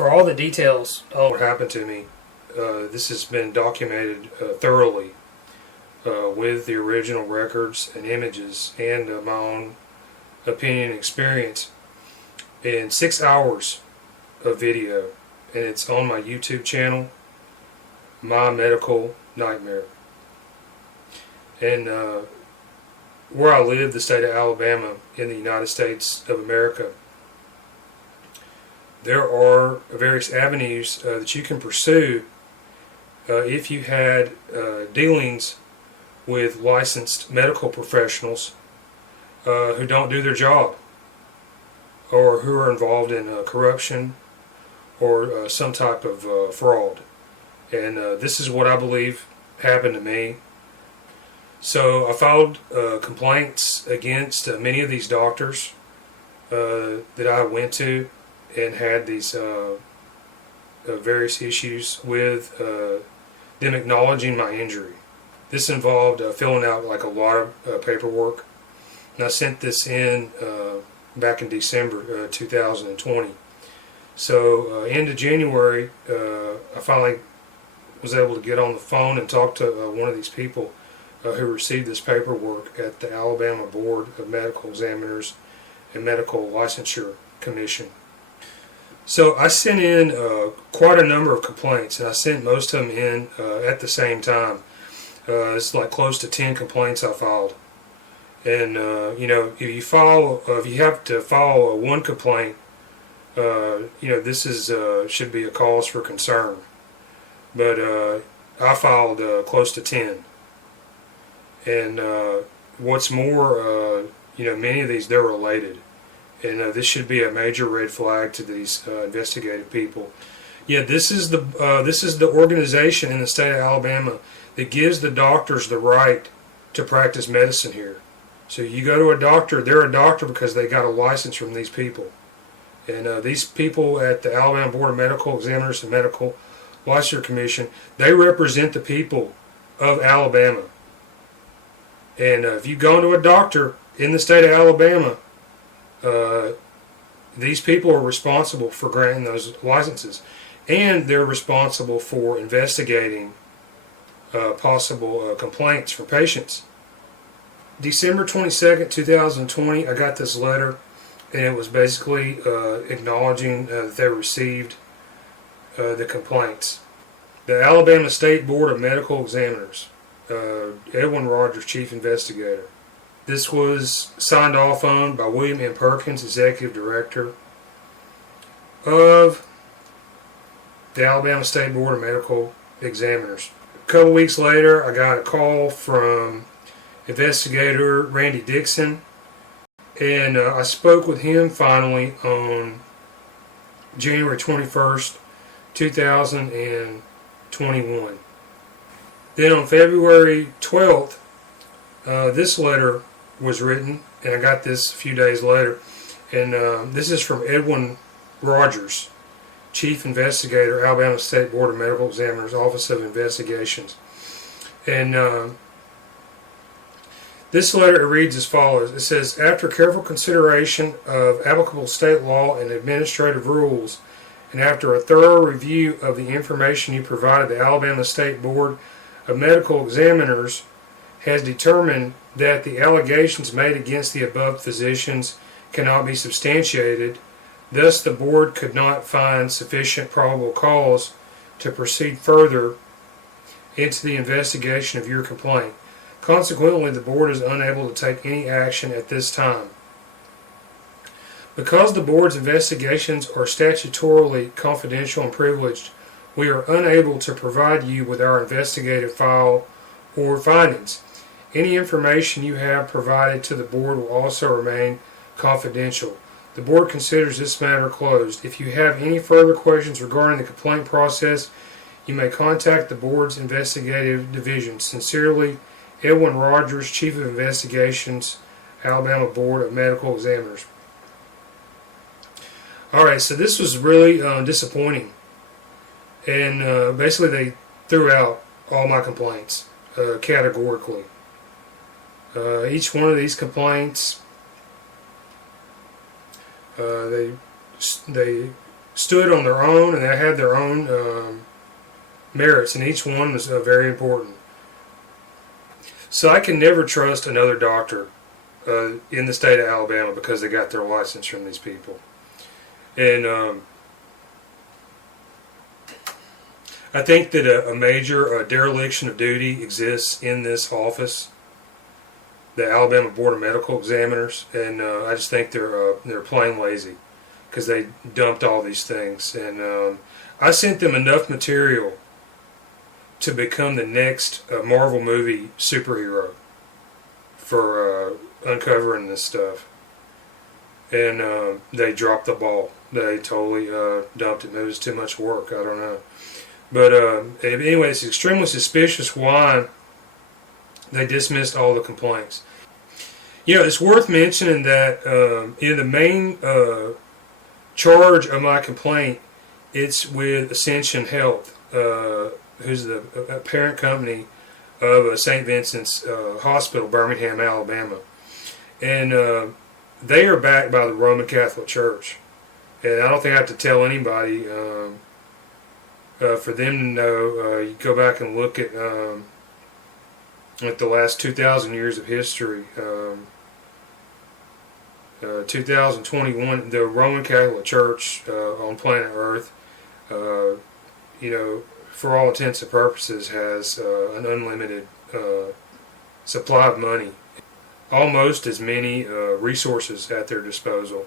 for all the details on what happened to me, this has been documented thoroughly with the original records and images and my own opinion and experience in 6 hours of video, and it's on my YouTube channel, My Medical Nightmare. And where I live, the state of Alabama in the United States of America, there are various avenues that you can pursue if you had dealings with licensed medical professionals who don't do their job, or who are involved in corruption or some type of fraud. And this is what I believe happened to me. So I filed complaints against many of these doctors that I went to and had these various issues with them acknowledging my injury. This involved filling out like a lot of paperwork, and I sent this in back in December 2020. So end of January, I finally was able to get on the phone and talk to one of these people who received this paperwork at the Alabama Board of Medical Examiners and Medical Licensure Commission. So I sent in quite a number of complaints, and I sent most of them in at the same time. It's like close to 10 complaints I filed. And you know, if you have to file one complaint, you know, this is should be a cause for concern. But I filed close to 10. And what's more, you know, many of these, they're related. And this should be a major red flag to these investigative people. Yeah, this is the organization in the state of Alabama that gives the doctors the right to practice medicine here. So you go to a doctor, they're a doctor because they got a license from these people. And these people at the Alabama Board of Medical Examiners and Medical Licensure Commission, they represent the people of Alabama. And if you go to a doctor in the state of Alabama, these people are responsible for granting those licenses, and they're responsible for investigating possible complaints from patients. December 22nd, 2020, I got this letter, and it was basically acknowledging that they received the complaints. The Alabama State Board of Medical Examiners, Edwin Rogers, Chief Investigator. This was signed off on by William M. Perkins, Executive Director of the Alabama State Board of Medical Examiners. A couple weeks later, I got a call from Investigator Randy Dixon, and I spoke with him finally on January 21st, 2021. Then on February 12th, this letter was written, and I got this a few days later, and this is from Edwin Rogers, Chief Investigator, Alabama State Board of Medical Examiners, Office of Investigations. And this letter reads as follows. It says, after careful consideration of applicable state law and administrative rules, and after a thorough review of the information you provided, the Alabama State Board of Medical Examiners has determined that the allegations made against the above physicians cannot be substantiated. Thus, the board could not find sufficient probable cause to proceed further into the investigation of your complaint. Consequently, the board is unable to take any action at this time. Because the board's investigations are statutorily confidential and privileged, we are unable to provide you with our investigative file or findings. Any information you have provided to the board will also remain confidential. The board considers this matter closed. If you have any further questions regarding the complaint process, you may contact the board's investigative division. Sincerely, Edwin Rogers, Chief of Investigations, Alabama Board of Medical Examiners. Alright, so this was really disappointing. And basically they threw out all my complaints categorically. Each one of these complaints, they stood on their own, and they had their own merits, and each one was very important. So I can never trust another doctor in the state of Alabama because they got their license from these people. And I think that a major dereliction of duty exists in this office, the Alabama Board of Medical Examiners, and I just think they're plain lazy because they dumped all these things. And I sent them enough material to become the next Marvel movie superhero for uncovering this stuff, and they dropped the ball. They totally dumped it. It was too much work. I don't know. But anyway, it's extremely suspicious why they dismissed all the complaints. You know, it's worth mentioning that in the main charge of my complaint, it's with Ascension Health, who's the parent company of St. Vincent's Hospital, Birmingham, Alabama. And they are backed by the Roman Catholic Church. And I don't think I have to tell anybody for them to know. You go back and look at the last 2,000 years of history. 2021, the Roman Catholic Church on planet Earth, you know, for all intents and purposes, has an unlimited supply of money, almost as many resources at their disposal.